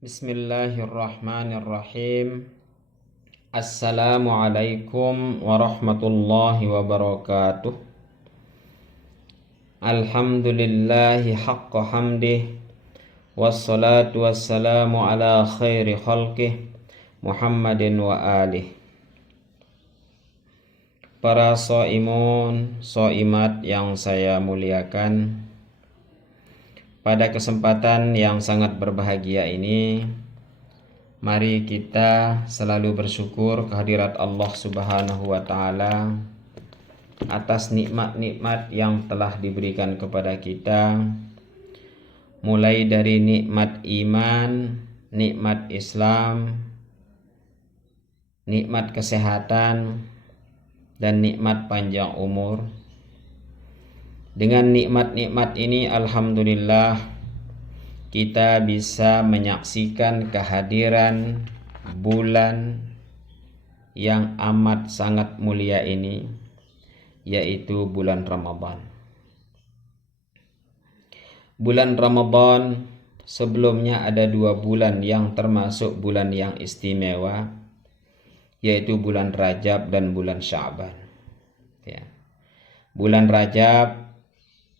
Bismillahirrahmanirrahim. Assalamualaikum warahmatullahi wabarakatuh. Alhamdulillahi haqqa hamdih. Wassalatu wassalamu ala khairi khalqih Muhammadin wa alih. Para shaimun, shaimat yang saya muliakan, pada kesempatan yang sangat berbahagia ini, mari kita selalu bersyukur kehadirat Allah Subhanahu wa Ta'ala atas nikmat-nikmat yang telah diberikan kepada kita, mulai dari nikmat iman, nikmat Islam, nikmat kesehatan, dan nikmat panjang umur. Dengan nikmat-nikmat ini, alhamdulillah, kita bisa menyaksikan kehadiran bulan yang amat sangat mulia ini, yaitu bulan Ramadan. Bulan Ramadan sebelumnya ada 2 bulan yang termasuk bulan yang istimewa, yaitu bulan Rajab dan bulan Sya'ban. Ya. Bulan Rajab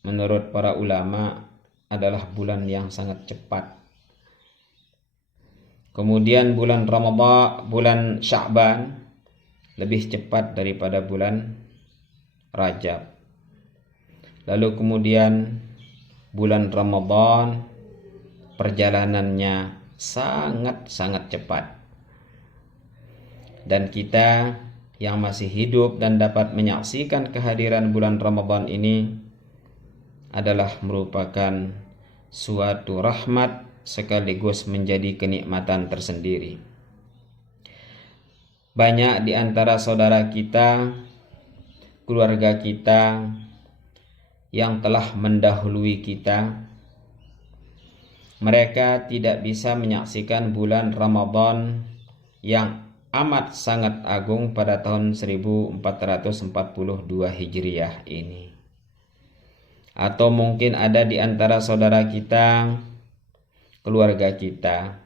menurut para ulama adalah bulan yang sangat cepat. Kemudian bulan Ramadan, bulan Sya'ban lebih cepat daripada bulan Rajab. Lalu kemudian bulan Ramadan perjalanannya sangat-sangat cepat. Dan kita yang masih hidup dan dapat menyaksikan kehadiran bulan Ramadan ini adalah merupakan suatu rahmat sekaligus menjadi kenikmatan tersendiri. Banyak di antara saudara kita, keluarga kita yang telah mendahului kita, mereka tidak bisa menyaksikan bulan Ramadan yang amat sangat agung pada tahun 1442 Hijriah ini. Atau mungkin ada di antara saudara kita, keluarga kita,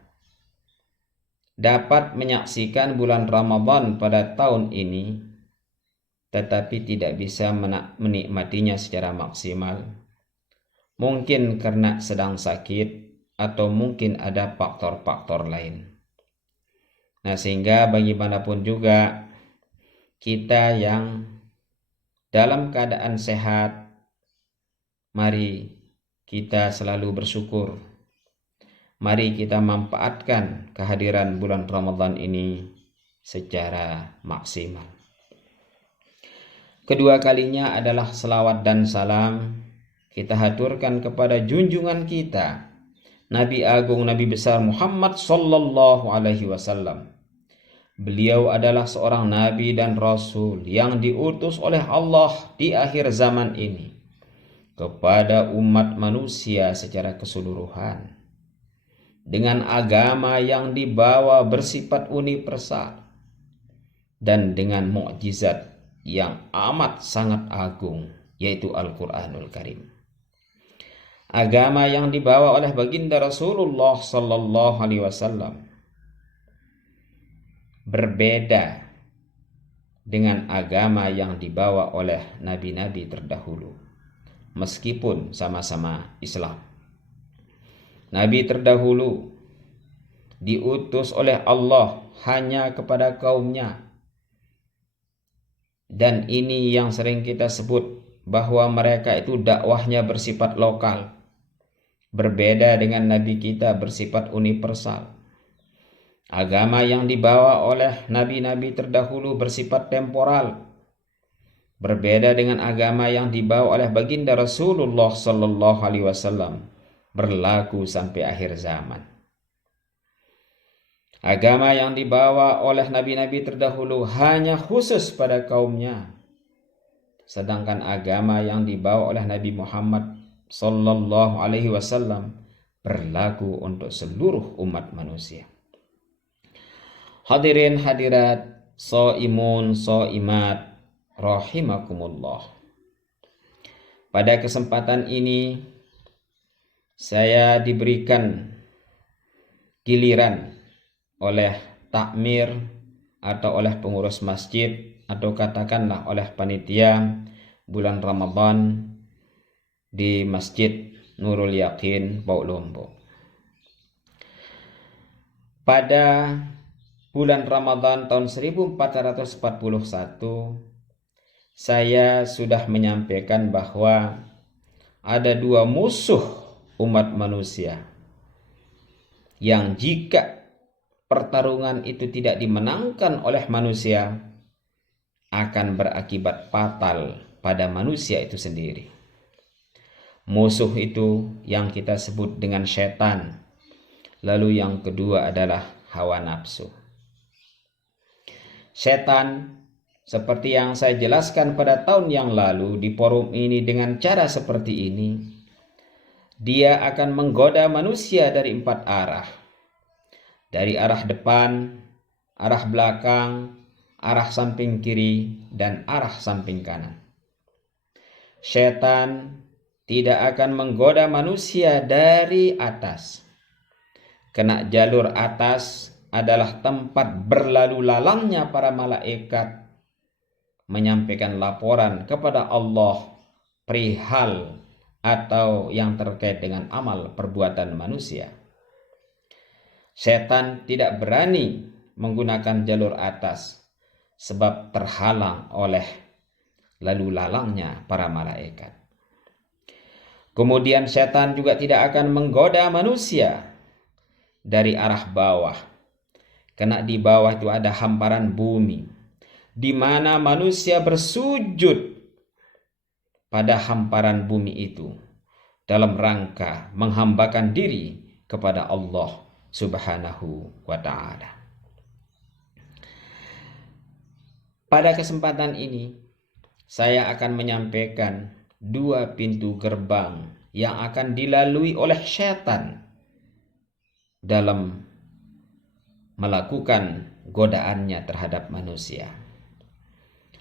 dapat menyaksikan bulan Ramadan pada tahun ini, tetapi tidak bisa menikmatinya secara maksimal. Mungkin karena sedang sakit, atau mungkin ada faktor-faktor lain. Nah, sehingga bagaimanapun juga kita yang dalam keadaan sehat, mari kita selalu bersyukur. Mari kita manfaatkan kehadiran bulan Ramadan ini secara maksimal. Kedua kalinya adalah selawat dan salam kita haturkan kepada junjungan kita, Nabi Agung, Nabi besar Muhammad sallallahu alaihi wasallam. Beliau adalah seorang nabi dan rasul yang diutus oleh Allah di akhir zaman ini kepada umat manusia secara keseluruhan, dengan agama yang dibawa bersifat universal dan dengan mukjizat yang amat sangat agung, yaitu Al-Quranul Karim. Agama yang dibawa oleh baginda Rasulullah sallallahu alaihi wasallam berbeda dengan agama yang dibawa oleh nabi-nabi terdahulu, meskipun sama-sama Islam. Nabi terdahulu diutus oleh Allah hanya kepada kaumnya. Dan ini yang sering kita sebut bahwa mereka itu dakwahnya bersifat lokal. Berbeda dengan Nabi kita bersifat universal. Agama yang dibawa oleh nabi-nabi terdahulu bersifat temporal. Berbeda dengan agama yang dibawa oleh baginda Rasulullah sallallahu alaihi wasallam, berlaku sampai akhir zaman. Agama yang dibawa oleh nabi-nabi terdahulu hanya khusus pada kaumnya. Sedangkan agama yang dibawa oleh Nabi Muhammad sallallahu alaihi wasallam berlaku untuk seluruh umat manusia. Hadirin hadirat, shaimun shaimat rahimakumullah. Pada kesempatan ini saya diberikan giliran oleh takmir atau oleh pengurus masjid atau katakanlah oleh panitia bulan Ramadan di Masjid Nurul Yakin Bau Lombok. Pada bulan Ramadan tahun 1441 saya sudah menyampaikan bahwa ada dua musuh umat manusia yang jika pertarungan itu tidak dimenangkan oleh manusia akan berakibat fatal pada manusia itu sendiri. Musuh itu yang kita sebut dengan setan. Lalu yang kedua adalah hawa nafsu. Setan, seperti yang saya jelaskan pada tahun yang lalu di forum ini dengan cara seperti ini, dia akan menggoda manusia dari 4 arah. Dari arah depan, arah belakang, arah samping kiri, dan arah samping kanan. Setan tidak akan menggoda manusia dari atas. Karena jalur atas adalah tempat berlalu lalangnya para malaikat menyampaikan laporan kepada Allah perihal atau yang terkait dengan amal perbuatan manusia. Setan tidak berani menggunakan jalur atas sebab terhalang oleh lalu lalangnya para malaikat. Kemudian setan juga tidak akan menggoda manusia dari arah bawah. Karena di bawah itu ada hamparan bumi, di mana manusia bersujud pada hamparan bumi itu dalam rangka menghambakan diri kepada Allah Subhanahu wa ta'ala. Pada kesempatan ini saya akan menyampaikan 2 pintu gerbang yang akan dilalui oleh setan dalam melakukan godaannya terhadap manusia.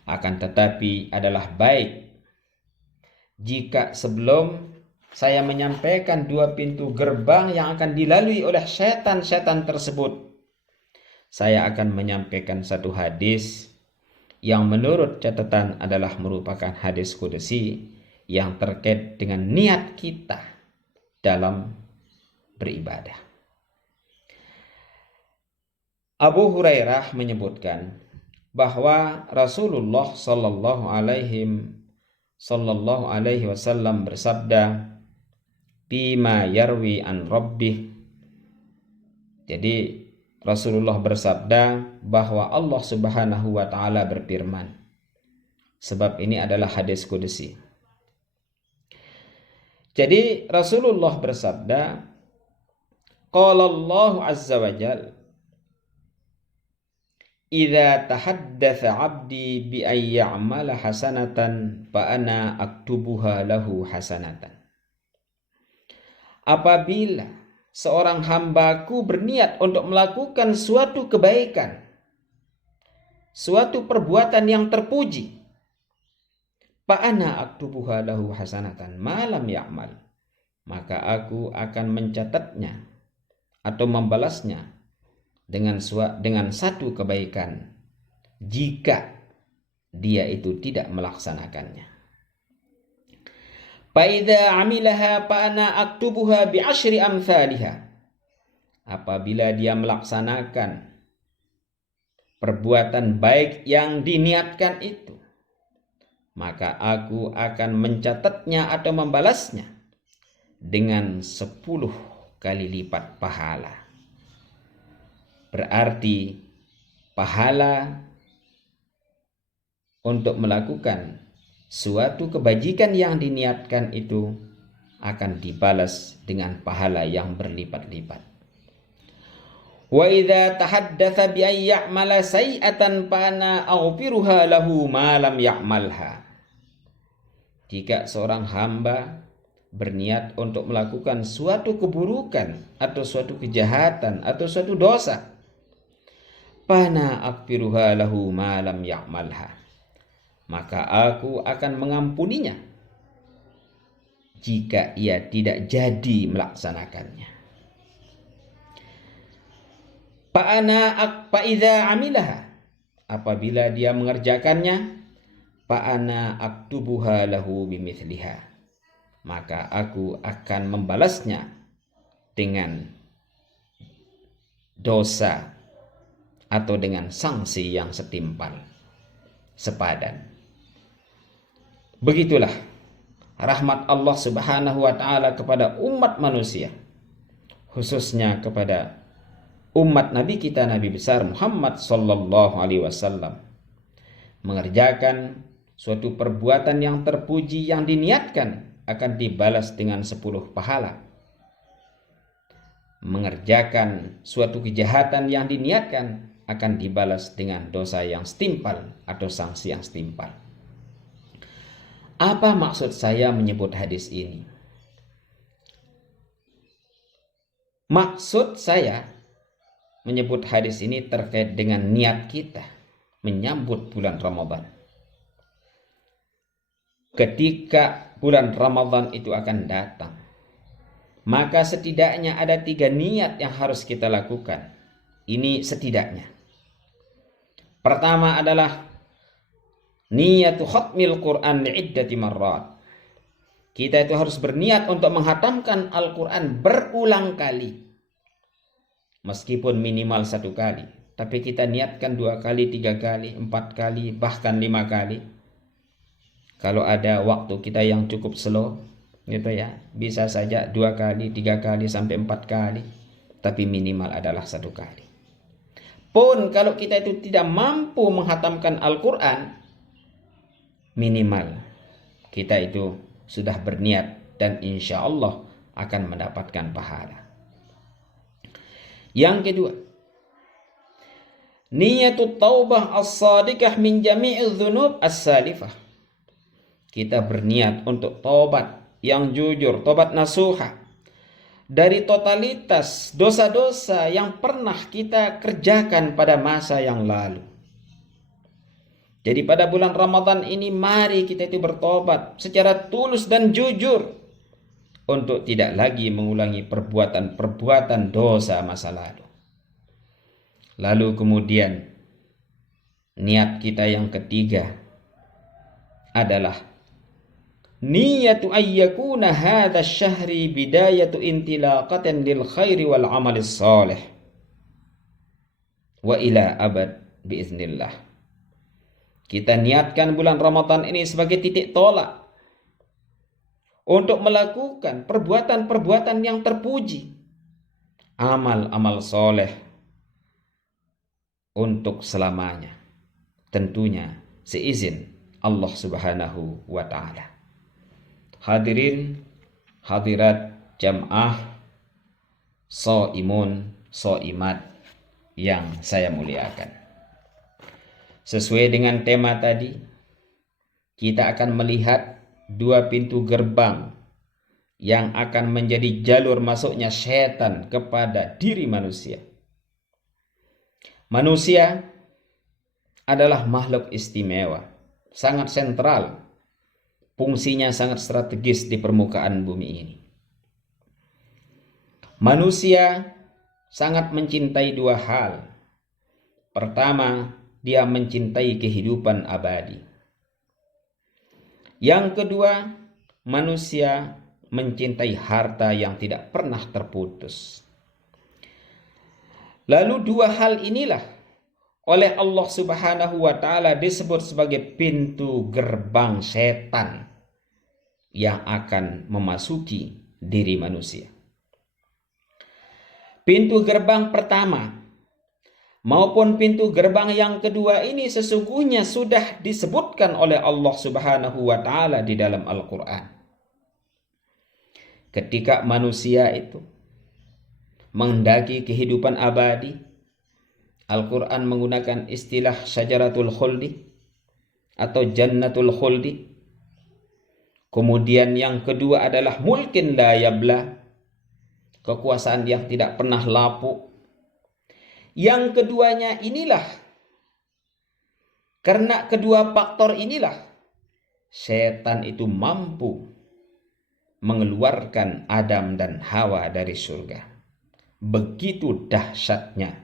Akan tetapi adalah baik jika sebelum saya menyampaikan 2 pintu gerbang yang akan dilalui oleh setan-setan tersebut, saya akan menyampaikan satu hadis yang menurut catatan adalah merupakan hadis qudsi yang terkait dengan niat kita dalam beribadah. Abu Hurairah menyebutkan bahwa Rasulullah sallallahu alaihi wasallam bersabda, "Bima yarwi an rabbih." Jadi Rasulullah bersabda bahwa Allah Subhanahu wa taala berfirman. Sebab ini adalah hadis qudsi. Jadi Rasulullah bersabda, qala Allah azza wa jalla, "Idza tahaddatsa 'abdi bi ay ya'mala hasanatan fa ana aktubuha lahu hasanatan." Apabila seorang hambaku berniat untuk melakukan suatu kebaikan, suatu perbuatan yang terpuji, fa ana aktubuha lahu hasanatan ma lam ya'mal, maka aku akan mencatatnya atau membalasnya dengan satu kebaikan jika dia itu tidak melaksanakannya. Fa idza 'amilaha fa ana aktubuha bi 10 amsalha. Apabila dia melaksanakan perbuatan baik yang diniatkan itu, maka aku akan mencatatnya atau membalasnya dengan 10 kali lipat pahala. Berarti pahala untuk melakukan suatu kebajikan yang diniatkan itu akan dibalas dengan pahala yang berlipat-lipat. Wa idza tahaddatsa bi ay ya'mala sayyi'atan fa ana aghfiruha lahu ma lam ya'malha. Jika seorang hamba berniat untuk melakukan suatu keburukan atau suatu kejahatan atau suatu dosa, fana aghfiruha lahu ma lam ya'malha, maka aku akan mengampuninya jika ia tidak jadi melaksanakannya. fa idza amilaha, apabila dia mengerjakannya, fa ana aktubuha lahu bimithliha, maka aku akan membalasnya dengan dosa atau dengan sanksi yang setimpal, sepadan. Begitulah rahmat Allah Subhanahu wa taala kepada umat manusia, khususnya kepada umat Nabi kita, Nabi besar Muhammad sallallahu alaihi wasallam, mengerjakan suatu perbuatan yang terpuji yang diniatkan akan dibalas dengan 10 pahala. Mengerjakan suatu kejahatan yang diniatkan akan dibalas dengan dosa yang setimpal atau sanksi yang setimpal. Apa maksud saya menyebut hadis ini? Maksud saya menyebut hadis ini terkait dengan niat kita menyambut bulan Ramadan. Ketika bulan Ramadan itu akan datang, maka setidaknya ada 3 niat yang harus kita lakukan. Ini setidaknya. Pertama adalah niyatu khatmil Quran li'iddati marrat. Kita itu harus berniat untuk menghatamkan Al-Quran berulang kali. Meskipun minimal 1 kali. Tapi kita niatkan 2 kali, 3 kali, 4 kali, bahkan 5 kali. Kalau ada waktu kita yang cukup slow, gitu ya, bisa saja 2 kali, 3 kali, sampai 4 kali. Tapi minimal adalah 1 kali. Pun kalau kita itu tidak mampu menghatamkan Al-Quran, minimal kita itu sudah berniat dan insya Allah akan mendapatkan pahala. Yang kedua, niyatut taubah as-sadiqah min jami'il dzunub as-salifah. Kita berniat untuk taubat yang jujur, taubat nasuha, dari totalitas dosa-dosa yang pernah kita kerjakan pada masa yang lalu. Jadi pada bulan Ramadan ini mari kita itu bertobat secara tulus dan jujur untuk tidak lagi mengulangi perbuatan-perbuatan dosa masa lalu. Lalu kemudian niat kita yang ketiga adalah niyatu ayyakuna hadha syahri bidayatu intilaqatan lil khairi wal amalis salih wa ila abad biiznillah. Kita niatkan bulan Ramadan ini sebagai titik tolak untuk melakukan perbuatan-perbuatan yang terpuji, amal-amal soleh untuk selamanya. Tentunya seizin Allah Subhanahu wa ta'ala. Hadirin, hadirat jamaah shaimun, shaimat yang saya muliakan. Sesuai dengan tema tadi, kita akan melihat 2 pintu gerbang yang akan menjadi jalur masuknya setan kepada diri manusia. Manusia adalah makhluk istimewa, sangat sentral, fungsinya sangat strategis di permukaan bumi ini. Manusia sangat mencintai 2 hal. Pertama, dia mencintai kehidupan abadi. Yang kedua, manusia mencintai harta yang tidak pernah terputus. Lalu 2 hal inilah oleh Allah Subhanahu wa ta'ala disebut sebagai pintu gerbang setan yang akan memasuki diri manusia. Pintu gerbang pertama maupun pintu gerbang yang kedua ini sesungguhnya sudah disebutkan oleh Allah Subhanahu wa ta'ala di dalam Al-Quran. Ketika manusia itu menghendaki kehidupan abadi, Al-Quran menggunakan istilah syajaratul khuldi atau jannatul khuldi. Kemudian yang kedua adalah mulkin la yabla, kekuasaan yang tidak pernah lapuk. Yang keduanya inilah, karena kedua faktor inilah, setan itu mampu mengeluarkan Adam dan Hawa dari surga. Begitu dahsyatnya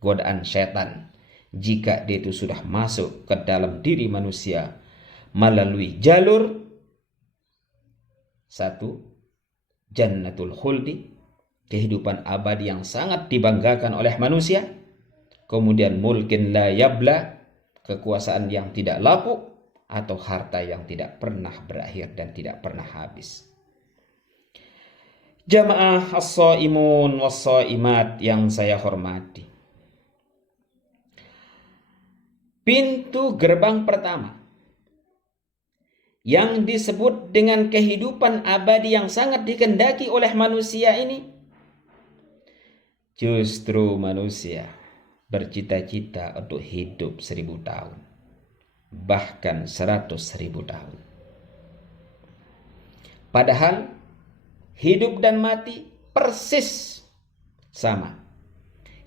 godaan setan jika dia itu sudah masuk ke dalam diri manusia melalui jalur satu, jannatul khuldi, kehidupan abadi yang sangat dibanggakan oleh manusia. Kemudian mulkin la yabla, kekuasaan yang tidak lapuk, atau harta yang tidak pernah berakhir dan tidak pernah habis. Jamaah as-shaimun was-shaimat yang saya hormati, pintu gerbang pertama yang disebut dengan kehidupan abadi yang sangat dikehendaki oleh manusia ini, justru manusia bercita-cita untuk hidup 1000 tahun, bahkan 100.000 tahun. Padahal hidup dan mati persis sama.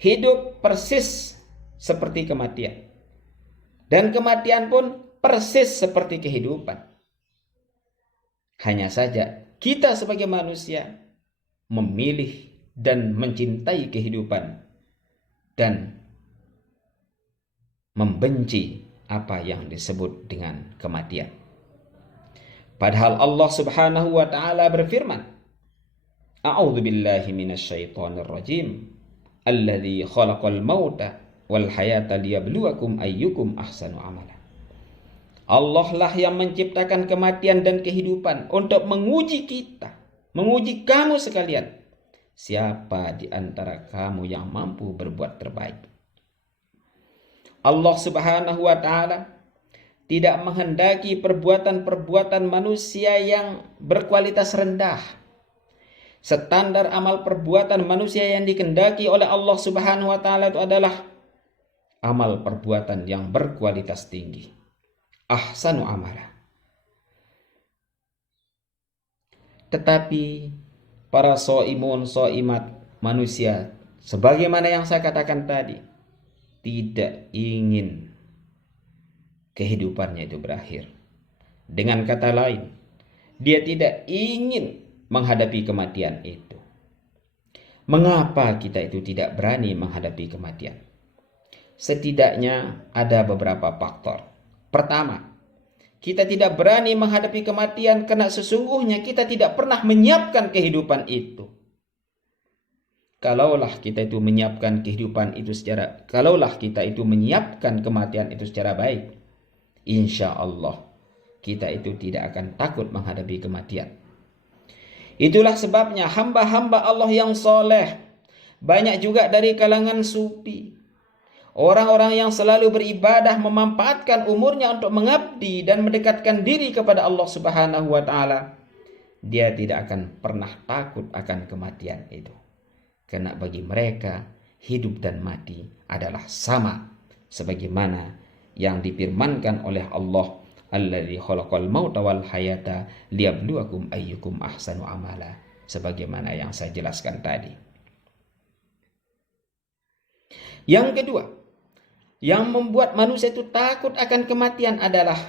Hidup persis seperti kematian. Dan kematian pun persis seperti kehidupan. Hanya saja kita sebagai manusia memilih dan mencintai kehidupan dan membenci apa yang disebut dengan kematian. Padahal Allah Subhanahu wa taala berfirman, A'udzu billahi minasyaitonir rajim. Alladzi khalaqal mauta wal hayata liyabluwakum ayyukum ahsanu amala. Allah lah yang menciptakan kematian dan kehidupan untuk menguji kita, menguji kamu sekalian. Siapa di antara kamu yang mampu berbuat terbaik? Allah Subhanahu wa taala tidak menghendaki perbuatan-perbuatan manusia yang berkualitas rendah. Standar amal perbuatan manusia yang dikehendaki oleh Allah Subhanahu wa taala itu adalah amal perbuatan yang berkualitas tinggi. Ahsanu amala. Tetapi para shaimun shaimat manusia, sebagaimana yang saya katakan tadi, tidak ingin kehidupannya itu berakhir. Dengan kata lain, dia tidak ingin menghadapi kematian itu. Mengapa kita itu tidak berani menghadapi kematian? Setidaknya ada beberapa faktor. Pertama, kita tidak berani menghadapi kematian karena sesungguhnya kita tidak pernah menyiapkan kehidupan itu. Kalaulah kita itu menyiapkan kematian itu secara baik, insya Allah kita itu tidak akan takut menghadapi kematian. Itulah sebabnya hamba-hamba Allah yang soleh, banyak juga dari kalangan sufi, orang-orang yang selalu beribadah, memanfaatkan umurnya untuk mengabdi dan mendekatkan diri kepada Allah Subhanahu wa taala, dia tidak akan pernah takut akan kematian itu. Karena bagi mereka hidup dan mati adalah sama, sebagaimana yang difirmankan oleh Allah, Alladzi khalaqal mauta wal hayata liyabluwakum ayyukum ahsanu amala, sebagaimana yang saya jelaskan tadi. Yang kedua, yang membuat manusia itu takut akan kematian adalah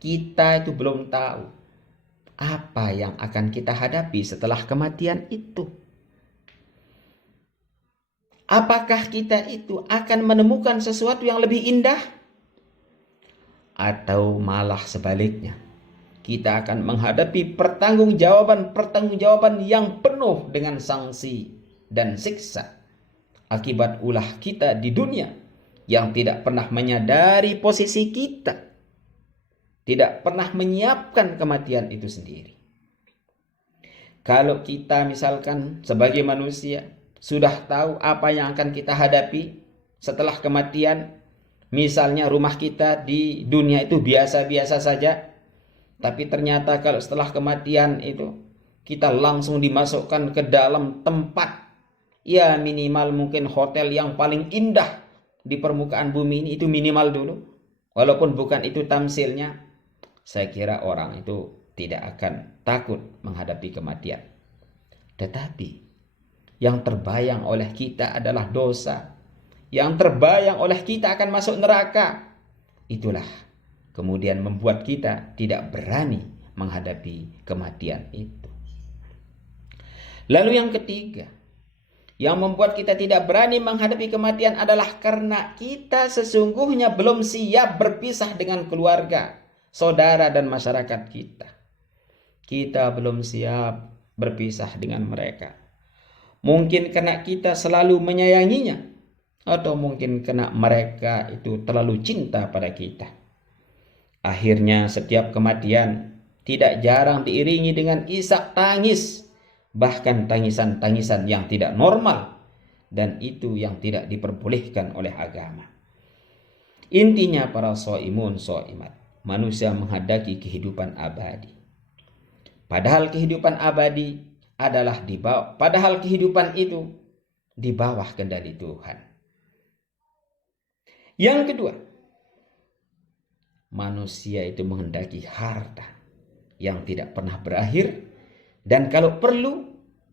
kita itu belum tahu apa yang akan kita hadapi setelah kematian itu. Apakah kita itu akan menemukan sesuatu yang lebih indah? Atau malah sebaliknya, kita akan menghadapi pertanggungjawaban yang penuh dengan sanksi dan siksa akibat ulah kita di dunia yang tidak pernah menyadari posisi kita, tidak pernah menyiapkan kematian itu sendiri. Kalau kita misalkan sebagai manusia sudah tahu apa yang akan kita hadapi setelah kematian, misalnya rumah kita di dunia itu biasa-biasa saja, tapi ternyata kalau setelah kematian itu kita langsung dimasukkan ke dalam tempat, ya minimal mungkin hotel yang paling indah di permukaan bumi ini, itu minimal dulu, walaupun bukan itu tamsilnya, saya kira orang itu tidak akan takut menghadapi kematian. Tetapi yang terbayang oleh kita adalah dosa, yang terbayang oleh kita akan masuk neraka. Itulah kemudian membuat kita tidak berani menghadapi kematian itu. Lalu yang ketiga, Yang membuat kita tidak berani menghadapi kematian adalah karena kita sesungguhnya belum siap berpisah dengan keluarga, saudara, dan masyarakat kita. Kita belum siap berpisah dengan mereka. Mungkin karena kita selalu menyayanginya, atau mungkin karena mereka itu terlalu cinta pada kita. Akhirnya setiap kematian tidak jarang diiringi dengan isak tangis, bahkan tangisan-tangisan yang tidak normal, dan itu yang tidak diperbolehkan oleh agama. Intinya para shaimun shaimat, manusia menghadapi kehidupan abadi. Padahal kehidupan abadi adalah padahal kehidupan itu di bawah kendali Tuhan. Yang kedua, manusia itu menghendaki harta yang tidak pernah berakhir, dan kalau perlu,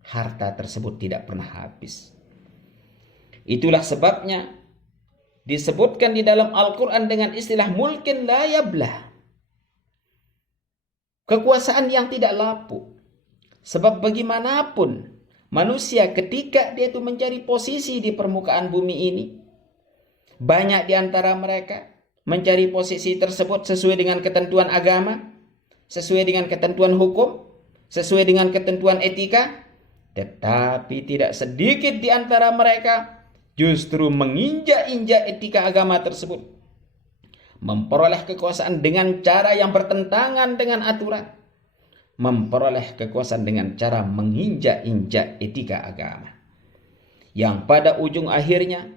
harta tersebut tidak pernah habis. Itulah sebabnya disebutkan di dalam Al-Quran dengan istilah mulkin la yablah. Kekuasaan yang tidak lapuk. Sebab bagaimanapun manusia ketika dia itu mencari posisi di permukaan bumi ini, banyak di antara mereka mencari posisi tersebut sesuai dengan ketentuan agama, sesuai dengan ketentuan hukum, sesuai dengan ketentuan etika, tetapi tidak sedikit di antara mereka justru menginjak-injak etika agama tersebut, memperoleh kekuasaan dengan cara yang bertentangan dengan aturan, memperoleh kekuasaan dengan cara menginjak-injak etika agama, yang pada ujung akhirnya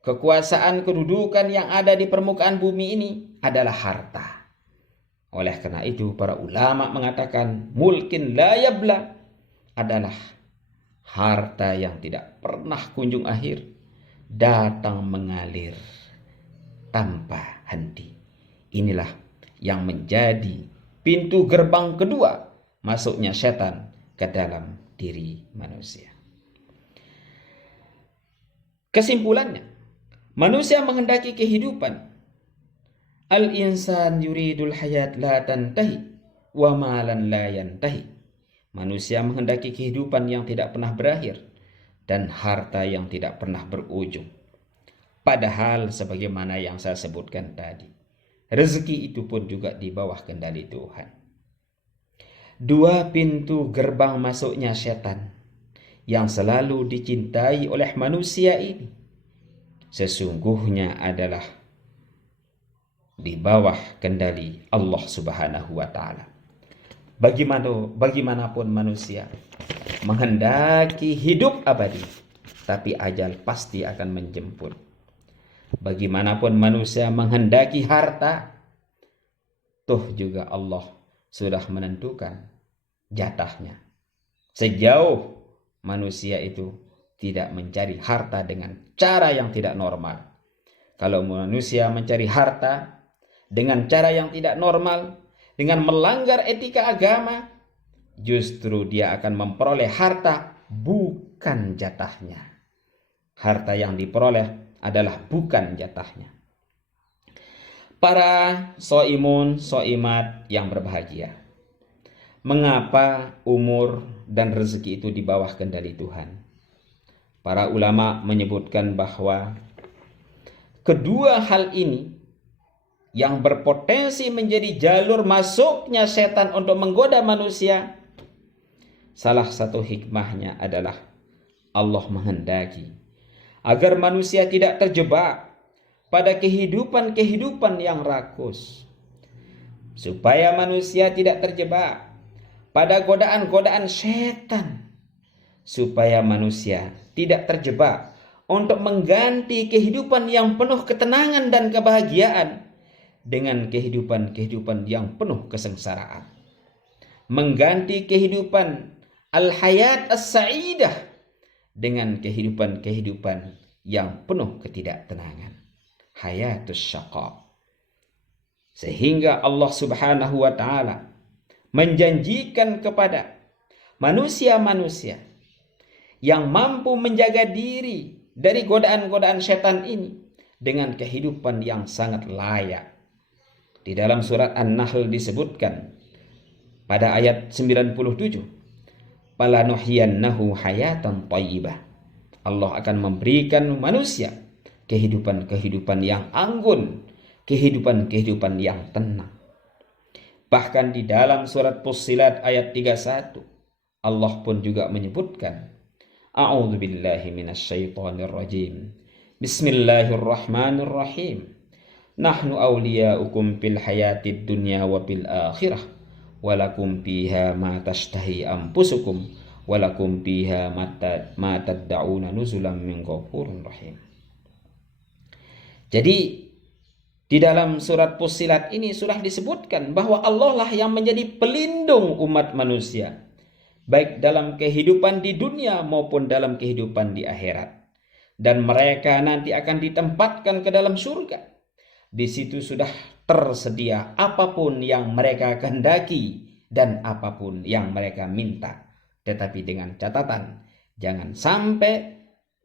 kekuasaan kedudukan yang ada di permukaan bumi ini adalah harta. Oleh karena itu para ulama mengatakan mulkin la yabla adalah harta yang tidak pernah kunjung akhir, datang mengalir tanpa henti. Inilah yang menjadi pintu gerbang kedua masuknya setan ke dalam diri manusia. Kesimpulannya, manusia menghendaki kehidupan. Al-insan yuridul hayat la tantahi wa malan la yantahi. Manusia menghendaki kehidupan yang tidak pernah berakhir dan harta yang tidak pernah berujung. Padahal sebagaimana yang saya sebutkan tadi, rezeki itu pun juga di bawah kendali Tuhan. Dua pintu gerbang masuknya setan yang selalu dicintai oleh manusia ini sesungguhnya adalah di bawah kendali Allah Subhanahu wa Ta'ala. Bagaimanapun manusia menghendaki hidup abadi, tapi ajal pasti akan menjemput. Bagaimanapun manusia menghendaki harta, toh juga Allah sudah menentukan jatahnya. Sejauh manusia itu tidak mencari harta dengan cara yang tidak normal. Kalau manusia mencari harta dengan cara yang tidak normal, dengan melanggar etika agama, justru dia akan memperoleh harta bukan jatahnya. Harta yang diperoleh adalah bukan jatahnya. Para shaimun shaimat yang berbahagia, mengapa umur dan rezeki itu di bawah kendali Tuhan? Para ulama menyebutkan bahwa kedua hal ini yang berpotensi menjadi jalur masuknya setan untuk menggoda manusia, salah satu hikmahnya adalah Allah menghendaki agar manusia tidak terjebak pada kehidupan yang rakus, supaya manusia tidak terjebak pada godaan-godaan setan, supaya manusia tidak terjebak untuk mengganti kehidupan yang penuh ketenangan dan kebahagiaan dengan kehidupan yang penuh kesengsaraan. Mengganti kehidupan al-hayat as-sa'idah dengan kehidupan yang penuh ketidaktenangan, hayatus syaqa. Sehingga Allah Subhanahu wa Ta'ala menjanjikan kepada manusia-manusia yang mampu menjaga diri dari godaan-godaan setan ini dengan kehidupan yang sangat layak. Di dalam surat An-Nahl disebutkan pada ayat 97, "Falanuhyiyannahu hayatan thayyibah." Allah akan memberikan manusia kehidupan-kehidupan yang anggun, kehidupan-kehidupan yang tenang. Bahkan di dalam surat Fussilat ayat 31, Allah pun juga menyebutkan, A'udzubillahi minasyaitonirrajim. Bismillahirrahmanirrahim. Nahnu awliya'ukum fil hayatid dunya wa fil akhirah. Walakum fiha ma tashtahi anfusukum. Walakum fiha ma tad'una nuzulam min ghafurir rahim. Jadi di dalam surat Fussilat ini sudah disebutkan bahwa Allah lah yang menjadi pelindung umat manusia, baik dalam kehidupan di dunia maupun dalam kehidupan di akhirat. Dan mereka nanti akan ditempatkan ke dalam surga. Di situ sudah tersedia apapun yang mereka kehendaki dan apapun yang mereka minta. Tetapi dengan catatan, jangan sampai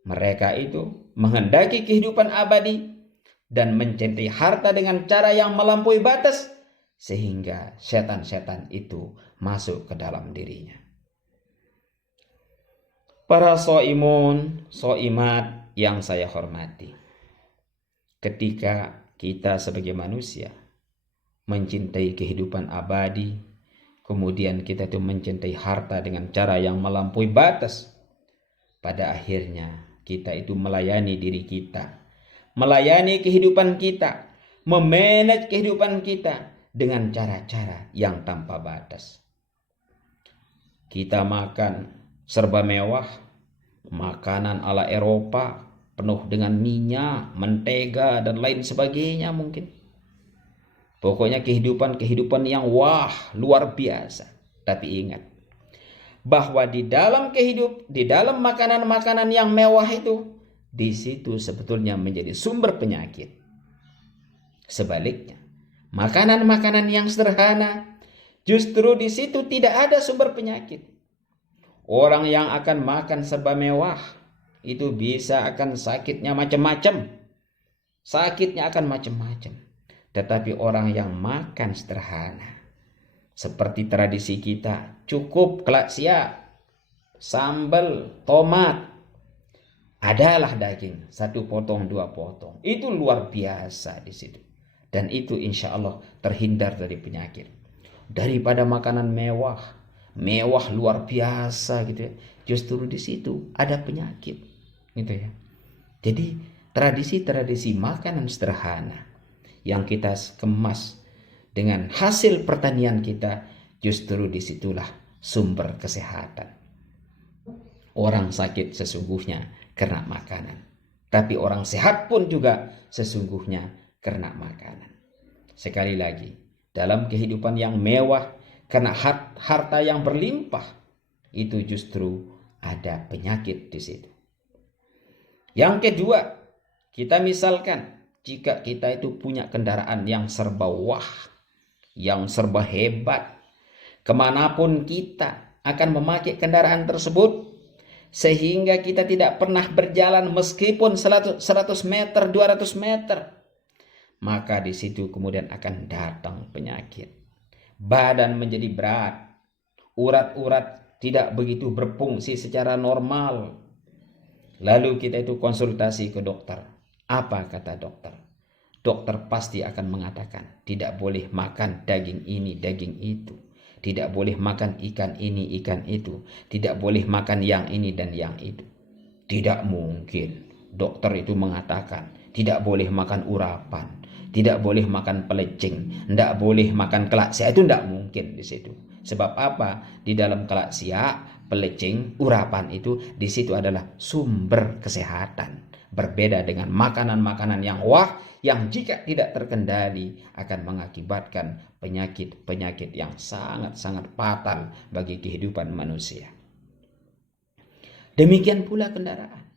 mereka itu menghendaki kehidupan abadi dan mencintai harta dengan cara yang melampaui batas, sehingga setan-setan itu masuk ke dalam dirinya. Para soimun, soimat yang saya hormati, ketika kita sebagai manusia mencintai kehidupan abadi, kemudian kita itu mencintai harta dengan cara yang melampaui batas, pada akhirnya kita itu melayani diri kita, melayani kehidupan kita, memanage kehidupan kita dengan cara-cara yang tanpa batas. Kita makan serba mewah, makanan ala Eropa, penuh dengan minyak, mentega, dan lain sebagainya mungkin. Pokoknya kehidupan yang wah, luar biasa. Tapi ingat, bahwa di dalam makanan-makanan yang mewah itu, di situ sebetulnya menjadi sumber penyakit. Sebaliknya, makanan-makanan yang sederhana, justru di situ tidak ada sumber penyakit. Orang yang akan makan serba mewah, itu bisa akan sakitnya macam-macam. Sakitnya akan macam-macam. Tetapi orang yang makan sederhana, seperti tradisi kita, cukup kelak siap, sambal, tomat, adalah daging, 1 potong, 2 potong. Itu luar biasa di situ. Dan itu insya Allah terhindar dari penyakit. Daripada makanan mewah luar biasa gitu ya. Justru di situ ada penyakit gitu ya. Jadi tradisi-tradisi makanan sederhana yang kita kemas dengan hasil pertanian kita, justru disitulah sumber kesehatan. Orang sakit sesungguhnya karena makanan, tapi orang sehat pun juga sesungguhnya karena makanan. Sekali lagi, dalam kehidupan yang mewah, karena harta yang berlimpah, itu justru ada penyakit di situ. Yang kedua, kita misalkan jika kita itu punya kendaraan yang serba wah, yang serba hebat, kemanapun kita akan memakai kendaraan tersebut, sehingga kita tidak pernah berjalan meskipun 100 meter, 200 meter. Maka di situ kemudian akan datang penyakit. Badan menjadi berat. Urat-urat tidak begitu berfungsi secara normal. Lalu kita itu konsultasi ke dokter. Apa kata dokter? Dokter pasti akan mengatakan, tidak boleh makan daging ini, daging itu. Tidak boleh makan ikan ini, ikan itu. Tidak boleh makan yang ini dan yang itu. Tidak mungkin dokter itu mengatakan tidak boleh makan urapan, tidak boleh makan pelecing, tidak boleh makan kelaksia. Itu tidak mungkin di situ. Sebab apa? Di dalam kelaksia, pelecing, urapan itu di situ adalah sumber kesehatan. Berbeda dengan makanan-makanan yang wah, yang jika tidak terkendali akan mengakibatkan penyakit-penyakit yang sangat-sangat fatal bagi kehidupan manusia. Demikian pula kendaraan.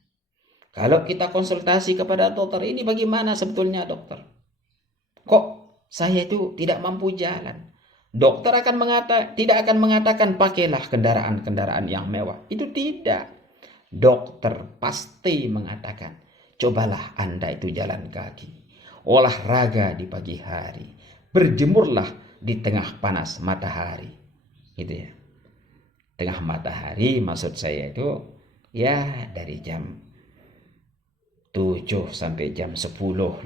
Kalau kita konsultasi kepada dokter, ini bagaimana sebetulnya dokter? Kok saya itu tidak mampu jalan? Dokter tidak akan mengatakan pakailah kendaraan-kendaraan yang mewah. Itu tidak. Dokter pasti mengatakan, cobalah Anda itu jalan kaki, olahraga di pagi hari, berjemurlah di tengah panas matahari, gitu ya. Tengah matahari maksud saya itu ya dari jam 7 sampai jam 10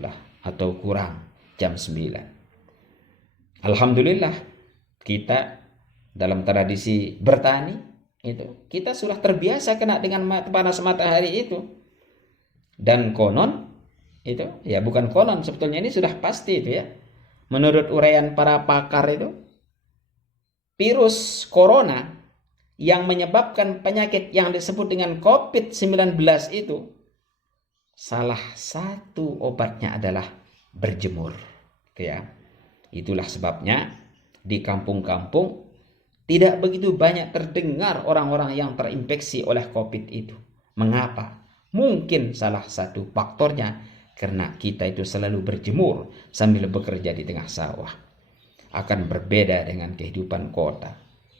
lah, atau kurang jam 9. Alhamdulillah, kita dalam tradisi bertani itu kita sudah terbiasa kena dengan panas matahari itu. Dan konon itu, ya bukan konon, sebetulnya ini sudah pasti itu ya. Menurut uraian para pakar itu, virus corona yang menyebabkan penyakit yang disebut dengan COVID-19 itu, salah satu obatnya adalah berjemur. Gitu ya. Itulah sebabnya di kampung-kampung tidak begitu banyak terdengar orang-orang yang terinfeksi oleh COVID itu. Mengapa? Mungkin salah satu faktornya karena kita itu selalu berjemur sambil bekerja di tengah sawah. Akan berbeda dengan kehidupan kota.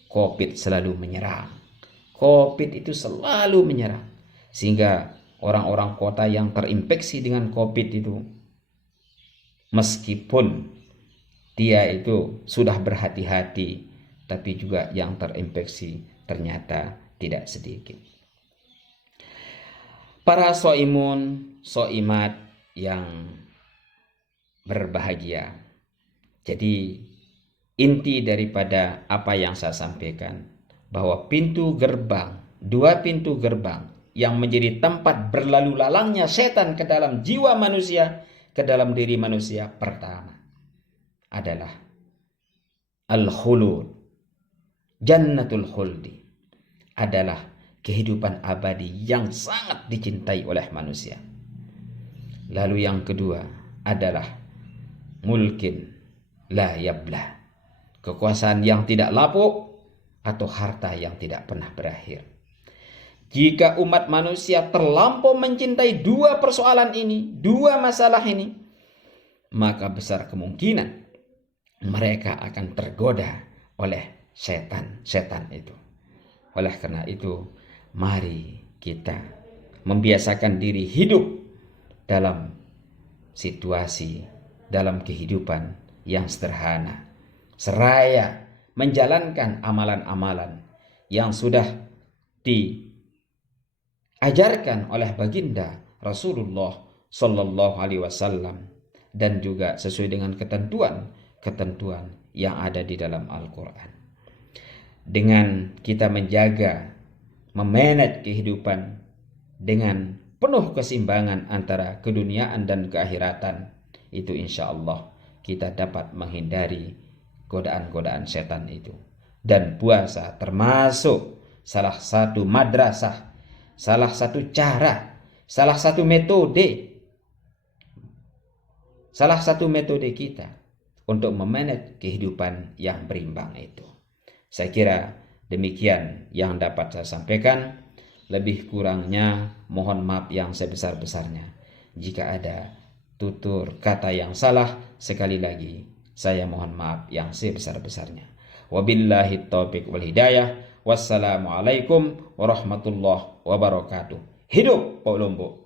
COVID selalu menyerang. COVID itu selalu menyerang. Sehingga orang-orang kota yang terinfeksi dengan COVID itu, meskipun dia itu sudah berhati-hati, tapi juga yang terinfeksi ternyata tidak sedikit. Para soimun, soimat yang berbahagia. Jadi inti daripada apa yang saya sampaikan, bahwa pintu gerbang, 2 pintu gerbang yang menjadi tempat berlalu lalangnya setan ke dalam jiwa manusia, ke dalam diri manusia, pertama adalah al-khulud, jannatul khuldi, adalah kehidupan abadi yang sangat dicintai oleh manusia. Lalu yang kedua adalah mulkin la yabla, kekuasaan yang tidak lapuk atau harta yang tidak pernah berakhir. Jika umat manusia terlampau mencintai 2 persoalan ini, 2 masalah ini, maka besar kemungkinan mereka akan tergoda oleh setan itu. Oleh karena itu, mari kita membiasakan diri hidup dalam situasi, dalam kehidupan yang sederhana, seraya menjalankan amalan-amalan yang sudah diajarkan oleh baginda Rasulullah Sallallahu Alaihi Wasallam, dan juga sesuai dengan ketentuan yang ada di dalam Al-Quran. Dengan kita menjaga, memanage kehidupan dengan penuh keseimbangan antara keduniaan dan keakhiratan, itu insya Allah kita dapat menghindari godaan-godaan setan itu. Dan puasa termasuk salah satu madrasah, salah satu cara, salah satu metode kita untuk memanage kehidupan yang berimbang itu. Saya kira demikian yang dapat saya sampaikan. Lebih kurangnya mohon maaf yang sebesar-besarnya. Jika ada tutur kata yang salah, sekali lagi saya mohon maaf yang sebesar-besarnya. Wabillahi taufiq wal hidayah. Wassalamualaikum warahmatullahi wabarakatuh. Hidup Pak Lombok.